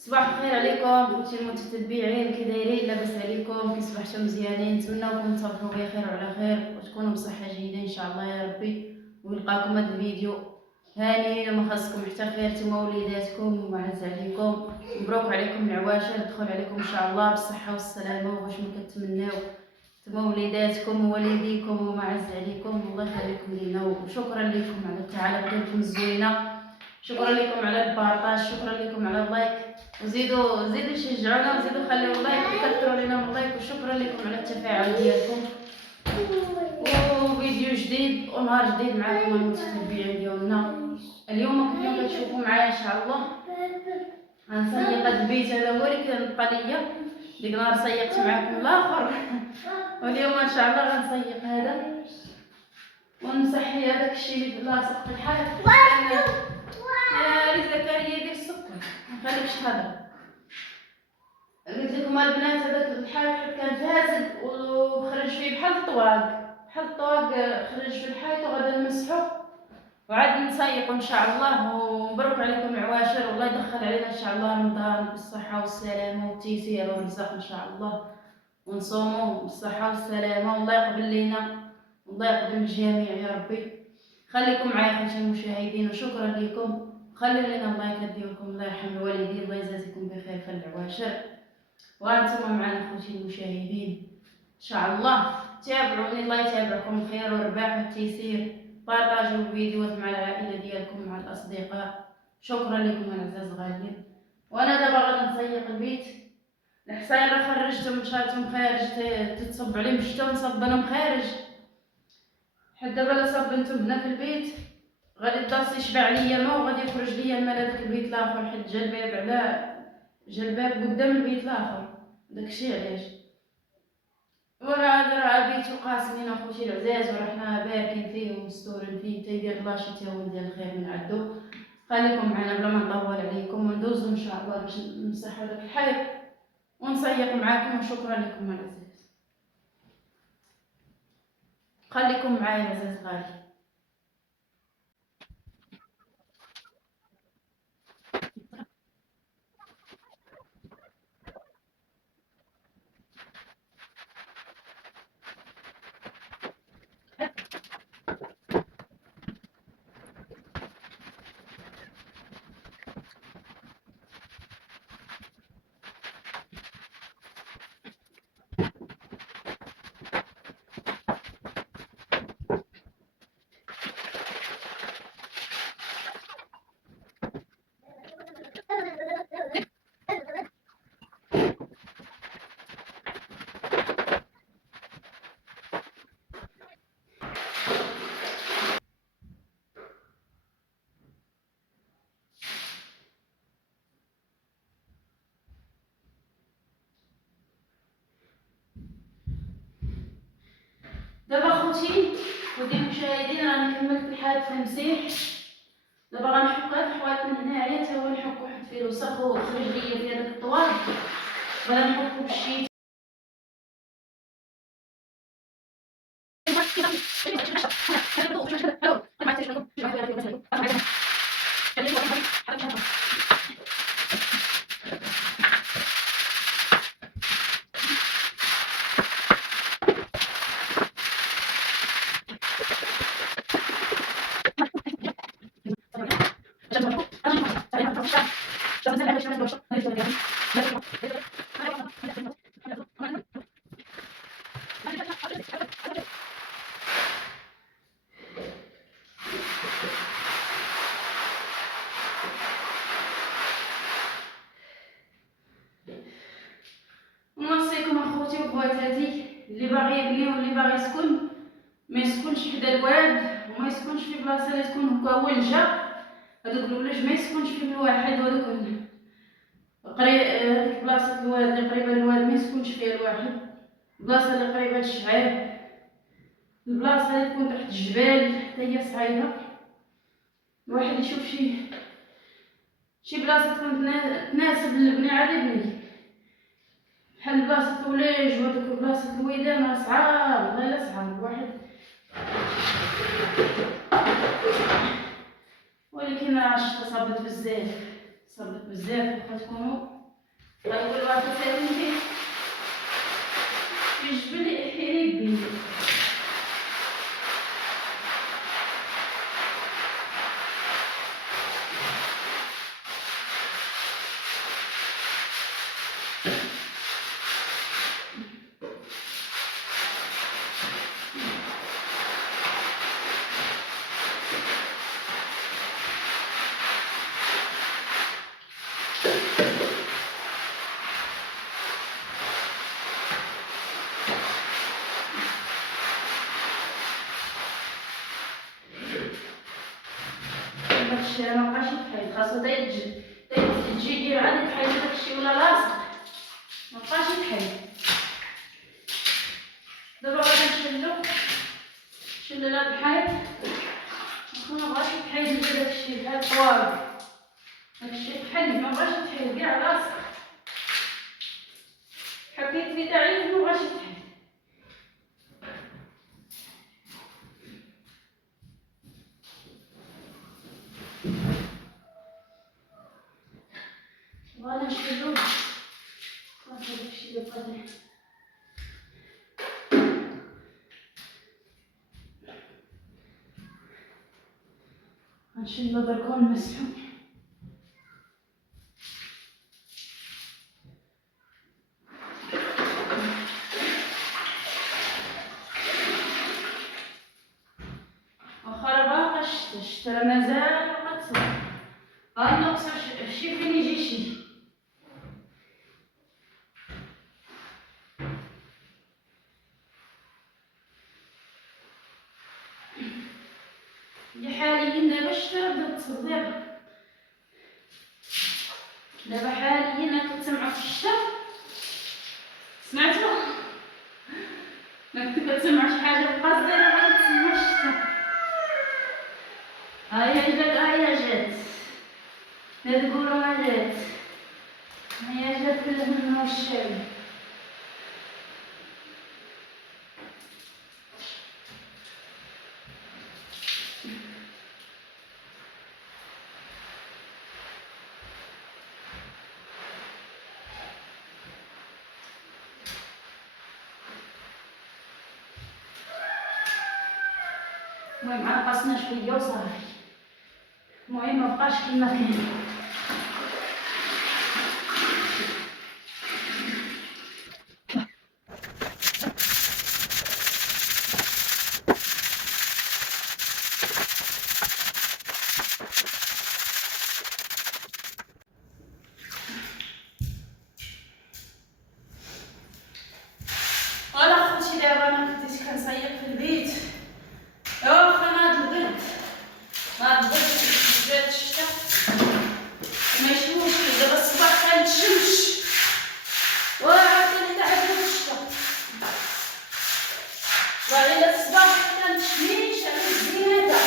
صباح الخير عليكم خوتي المتتبعين، كي دايرين؟ لاباس عليكم؟ كي صبحتوا مزيانين؟ نتمنىوكم تصبحوا بخير وعلى خير وتكونوا بصحه جيده ان شاء الله يا ربي، ونلقاكم هذا الفيديو هانيين وما خاصكم حتى خير نتوما وليداتكم ومعز عليكم. مبروك عليكم العواشر، دخل عليكم ان شاء الله بالصحه والسلامه وباش ما كتمناو نتوما وليداتكم ووالديكم ومعز عليكم. الله يخليكم لينا وشكرا لكم على التعاليق ديالكم الزوينه، شكرا لكم على البارطاج، شكرا لكم على اللايك، وزيدوا شجعونا وزيدوا خليو لايك وكثروا لنا من اللايك، وشكرا لكم على التفاعل ديالكم. وفيديو جديد ونهار جديد معكم المتتبعين ديالنا. اليوم كما كتشوفوا معايا ان شاء الله غنسيق هذا البيت، هذا هو اللي كنبقى ليا. ديك النهار سيقت معكم الاخر واليوم ان شاء الله غنسيق هذا ونمسحي هذاك الشيء اللي لاصق في الحائط. يا زكريا دير السكر ما خليكش تهضر. قلت لكم البنات هذاك الحائط كان فاسد وخرج فيه بحال الطواق، خرج في الحائط وغادي نمسحو وعاد نسيقو ان شاء الله. ومبروك عليكم العواشر، والله يدخل علينا ان شاء الله رمضان بالصحه والسلامه والتيسير والرزق ان شاء الله، ونصوموا بالصحه والسلامه، والله يقبل لينا والله يقبل الجميع يا ربي. خليكم معايا خوتي المشاهدين وشكرا لكم. خلوا لنا اللايكات ديالكم، الله يرحم الوالدين، الله يجازيكم بخير في العواشر. وانتم معنا خوتي المشاهدين ان شاء الله تابعوني، الله يتابعكم الخير والرباح والتيسير. بارطاجوا الفيديوهات مع العائله ديالكم مع الاصدقاء. شكرا لكم الاعزاء الغاليين. وانا دابا غادي نسيق البيت. الحصاير راه خرجتهم مشاتهم خارج تتصب عليهم الشتا ونصبنهم خارج. حتى دابا لا صبنتهم هنا في البيت غادي الداس يشبع ليا الماء وغادي يخرج ليا الماء لهداك البيت الاخر، حيت جا الباب قدام البيت الاخر، داكشي علاش. راه بيتو قاسمين اخوتي العزاز، ورحنا باركين فيه ومستورين فيه تيدير الله شي تاول ديال الخير من عندو. خليكم معنا بلا ما نطول عليكم وندوزو ان شاء الله باش نمسحو داك الحيط ونصيق معاكم. وشكرا لكم العزاز، خليكم معايا العزاز غالي. دابا خوتي ودي المشاهدين راني كملت الحال في المسيح. دابا غنحك هاد الحوايط من هنايا تا هو نحك واحد فيه الوسخ وخرج ليا في هذاك الطوال، غادي نحكو بالشي ونوصيكم اخوتي وخواتاتي اللي باغي يبني واللي باغي يسكن ما يسكنش حدا الواد وما يسكنش في بلاصه اللي تكون هكا ولجه. هذوك الولج ما يسكنش فيه الواحد، وهذوك هذيك بلاصه الواد اللي قريبه للواد ما يسكنش فيها الواحد. البلاصه اللي قريبه للشعاب، البلاصه اللي تكون تحت الجبال حتى هي صعيبه. الواحد يشوف شي بلاصه تكون تناسب للبناء عاد يبني، بحال بلاصه الوليج وهذوك بلاصه الويدان راه صعاب، والله الا صعاب الواحد. ولكن راه الشتا صابت بزاف صبت بزاف واخا تكونوا غيقول واحد ساكن في الجبل يحيري. داكشي راه مابقاش يتحيد، خاصو تجي دير عاد تحيد داكشي ولا لاصق مابقاش يتحيد. دابا غادي نشلل هاد الحيط، مابغاش يتحيد داكشي بحال الطوال، داكشي تحل مابغاش يتحيد كاع لاصق، حكيت لي تعيد مابغاش يتحيد. غادي نشدو صافي داكشي اللي بقى ليه. غنشدو درك ونمسحو. واخا راه باقا الشتا راه مازال باقا تصب، غادي ناقص شي فين يجي شي. اللي حاليا دابا الشتا بدا تصب دابا حاليا كتسمعوا في الشتا، سمعتوا؟ ما كنتو كتسمعوا شي حاجه بقصدي راه غادي تسمعوا الشتا. هاهي جات لا تقولوا ما جات، هي جات لهم الشاي. المهم عقصنا شويه وصافي، المهم مبقاش كيما كان. فوالا خوتي دابا انا بديت كنصيق في البيت، واخا هاد البرد جات الشتا ماشي مشكل. دابا الصباح كانت الشمس وعاوتاني تعاد الشتا، وإلا الصباح كانت شميش على زيادة،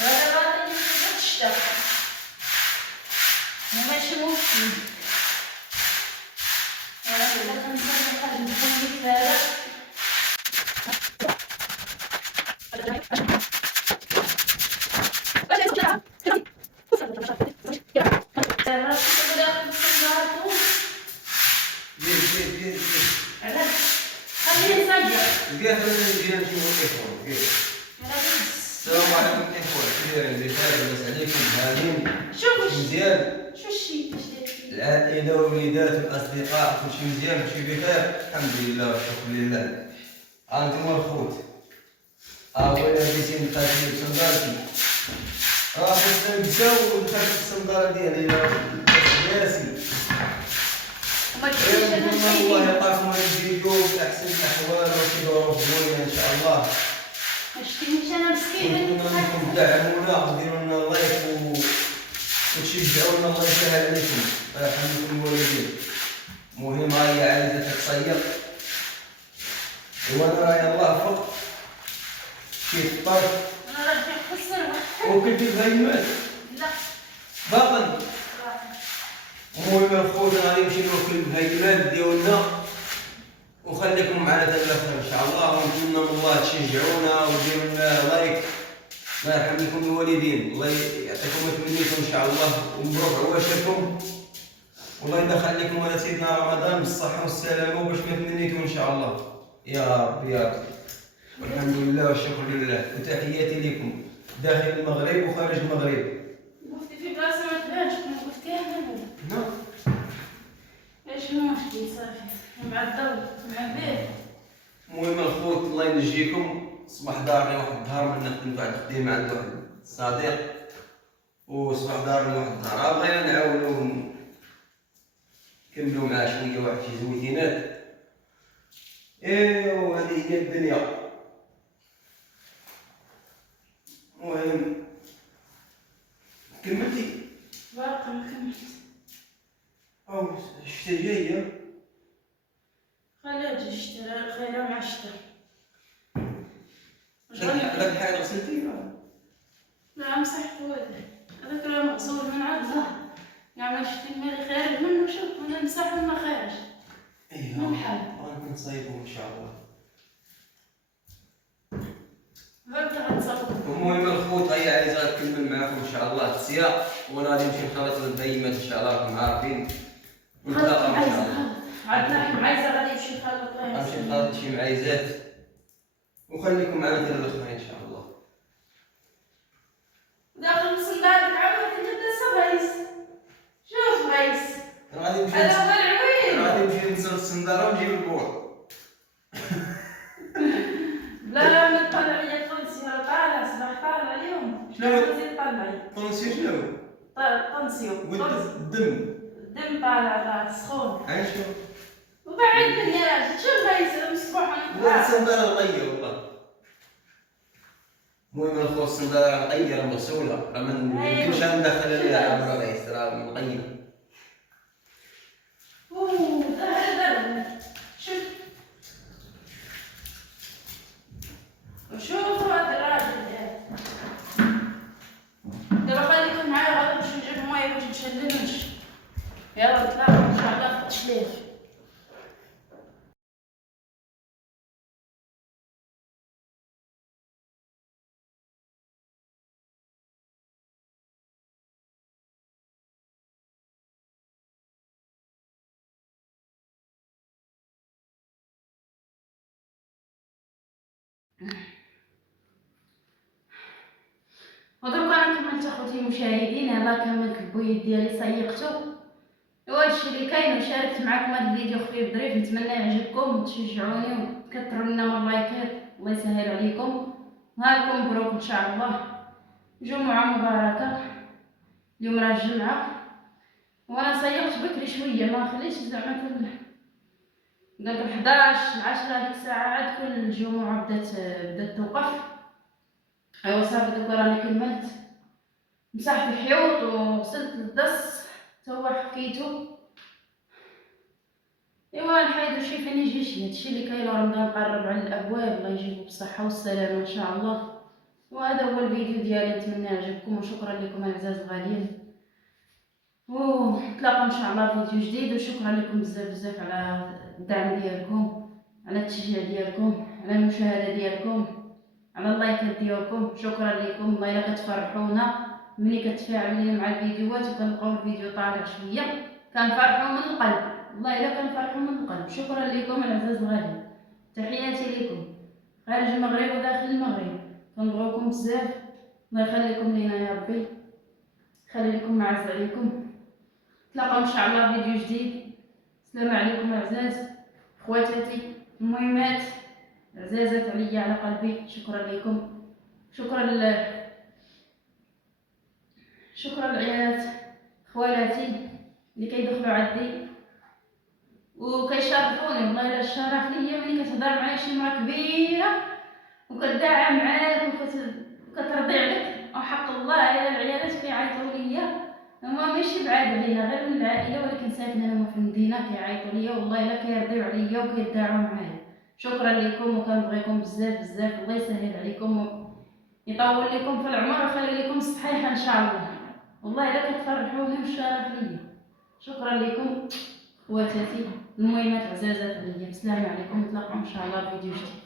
ودابا عاوتاني جات الشتا وماشي مشكل. دابا كنصيق هاد البوكيت هذا السلام عليكم اخوان، كيف لاباس عليكم؟ هانيين مزيان؟ شو الشيء العائله والوليدات والاصدقاء كلشي مزيان كلشي بخير؟ الحمد لله والشكر لله. انتم الخوت هو لابسين قاسي بصندارتي، راه خصنا نبداو ونخرج الصنداره ديالي ياسي. الله يلقاكم هذا الفيديو باحسن الاحوال وفي ظروف زوينه ان شاء الله. شتيني انا مسكينه نتمنى تدعمونا وديروا لنا لايك وتشجعونا، الله يسهل عليكم ويرحمكم الوالدين. المهم هاهي عائلة كتصيق، وانا راهي الله فوق شي فطر. انا راه كنخسر وكلتي الفايمات؟ لا باقي. المهم الخوت غادي نمشي نوكل الفايمات ديالنا وخليكم معنا حتى الاخر ان شاء الله، ونتمنى من الله تشجعونا وديروا لنا لايك. الله يرحم لكم الوالدين، الله يعطيكم تمنيتو ان شاء الله ومبروك عواشركم. والله يدخل لكم على سيدنا رمضان بالصحة والسلامة وباش ما تمنيتو ان شاء الله يا رب يا رب. والحمد لله والشكر لله وتحياتي لكم داخل المغرب وخارج المغرب. وقفتي في بلاصه ما تبانش كنا قلت كامل. نعم. ايش المشكل صافي مع الضوء مع البيت. المهم الخوت الله ينجيكم. صباح دارني واحد النهار من نخدم واحد الخديمة عند واحد الصديق وصباح دارني واحد النهار بغينا نعاونو نكملو معاه شوية واحد شي زويتينات. ايوا هذه هي الدنيا. المهم كملتي؟ باقي ما كملت. او الشتا جاية. خليها تجي الشتا خيرها مع الشتا. هذاك الحاجة غسلتيها؟ لا مسحت وجهي هذاك راه مغسول من عاد ظهر. نعمل شتي المالي خارج منه شوف ولا نمسحو ما خارج. ايوا من حال غادي نصايبو ان شاء الله. غدا غنصور. المهم الخوت هيا عايز نكمل معكم ان شاء الله التسياق وانا غادي نمشي نخلط البهيمات ان شاء الله راكم عارفين. ونتلاقاو ان شاء الله. عندنا حنا معيزه غادي يمشي يخلط لها. غنمشي نخلط شي معايزات وخليكم معنا حتى الاخرين ان شاء الله. داخل الصندالك عاود تجد غيس. شوف غيس. غادي نمشي هذا هو العويل. غادي نمشي نزل الصنداره ونجيب البور. لا ما تطلع لي الطنسي راه طالع صباح طالع اليوم. شنو؟ تزيد طلعي. طونسيو شنو؟ طنسيو. والدم. الدم طالع راه سخون. عايشو. وبعد مني راجل شوف غيس مصبوح انا لا الصنداره نقيه والله. المهم الخوت الصنداره نقيه مغسوله راه ما يمكنش ندخل لها عمرها غيس راه نقيه. اوه ظهر شوف وشوف هذا الراجل دابا خليكم معايا غادي نمشي نجيب مويه باش نشلل ونمشي. يلا نتلاقاو ان شاء الله في التشليل. ودروك انا كملت اخوتي المشاهدين. هذا كملت البويض ديالي صيقته. هادشي اللي كاين وشاركت معكم هذا الفيديو خفيف ظريف. نتمنى يعجبكم وتشجعوني وتكثروا لنا من اللايكات. الله يسهل عليكم. وهاكم مبروك ان شاء الله. جمعة مباركة. اليوم راه الجمعة وانا صيقت بكري شويه ما خليتش زعما قبل 11 10 هذيك الساعه عاد كل الجمعة بدات توقف. ايوا صافي دوك راني كملت مسحت الحيوط وغسلت الدص توا حكيتو. ايوا نحيدو شي فين يجي شي. هادشي اللي كاين رمضان قرب على الابواب. الله يجيبو بالصحه والسلامه ان شاء الله. وهذا هو الفيديو ديالي. نتمنى يعجبكم وشكرا لكم الاعزاء الغاليين. نتلاقاو ان شاء الله في فيديو جديد. وشكرا لكم بزاف بزاف على الدعم ديالكم على التشجيع ديالكم على المشاهده ديالكم على اللايكات ديالكم. شكرا لكم. والله الا كتفرحونا ملي كتفاعلوا مع الفيديوهات وكنلقاو الفيديو طالع شويه كنفرحوا من القلب. والله الا كنفرحوا من القلب. شكرا لكم العزاز الغالي. تحياتي لكم خارج المغرب وداخل المغرب. كنبغيوكم بزاف. الله يخليكم لينا يا ربي. خلي لكم معز عليكم. نتلاقاو ان شاء الله في فيديو جديد. السلام عليكم اعزاز خواتاتي المهمات عزازات عليا على قلبي. شكرا لكم. شكرا للعيالات خوالاتي اللي كيدخلوا عندي وكيشرفوني. والله الا الشرف ليا ملي كتهضر معايا شي مرا كبيره وكتدعى معاك وكترضي عليك. وحق الله الا العيالات كيعيطوا ليا هما ماشي بعاد علينا غير من العائله ولكن ساكنه هما في المدينه كيعيطوا ليا. والله الا كيرضيو عليا وكيدعوا معايا. شكرا لكم وكنبغيكم بزاف بزاف. الله يسهل عليكم ويطول لكم في العمر ويخلي لكم الصحيحه ان شاء الله. والله الا كتفرحوني والشرف ليا. شكرا لكم خواتاتي المهمات عزازات عليا. السلام عليكم. نتلاقاو ان شاء الله في فيديو جديد.